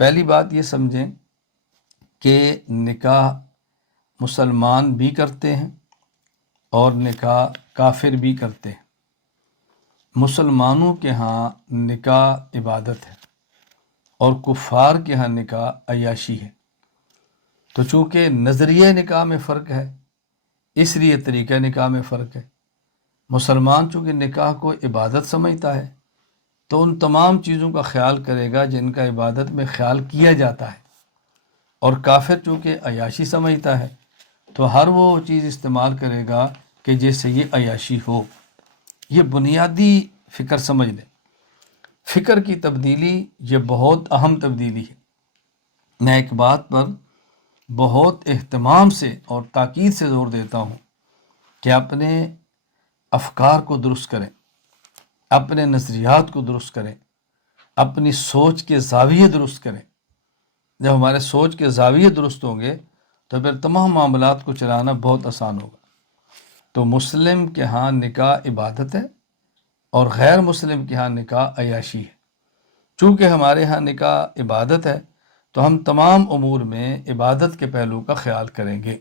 پہلی بات یہ سمجھیں کہ نکاح مسلمان بھی کرتے ہیں اور نکاح کافر بھی کرتے ہیں۔ مسلمانوں کے ہاں نکاح عبادت ہے اور کفار کے ہاں نکاح عیاشی ہے۔ تو چونکہ نظریہ نکاح میں فرق ہے اس لیے طریقہ نکاح میں فرق ہے۔ مسلمان چونکہ نکاح کو عبادت سمجھتا ہے تو ان تمام چیزوں کا خیال کرے گا جن کا عبادت میں خیال کیا جاتا ہے، اور کافر چونکہ عیاشی سمجھتا ہے تو ہر وہ چیز استعمال کرے گا کہ جس سے یہ عیاشی ہو۔ یہ بنیادی فکر سمجھ لیں۔ فکر کی تبدیلی یہ بہت اہم تبدیلی ہے۔ میں ایک بات پر بہت اہتمام سے اور تاکید سے زور دیتا ہوں کہ اپنے افکار کو درست کریں، اپنے نظریات کو درست کریں، اپنی سوچ کے زاویے درست کریں۔ جب ہمارے سوچ کے زاویے درست ہوں گے تو پھر تمام معاملات کو چلانا بہت آسان ہوگا۔ تو مسلم کے ہاں نکاح عبادت ہے اور غیر مسلم کے ہاں نکاح عیاشی ہے۔ چونکہ ہمارے ہاں نکاح عبادت ہے تو ہم تمام امور میں عبادت کے پہلو کا خیال کریں گے۔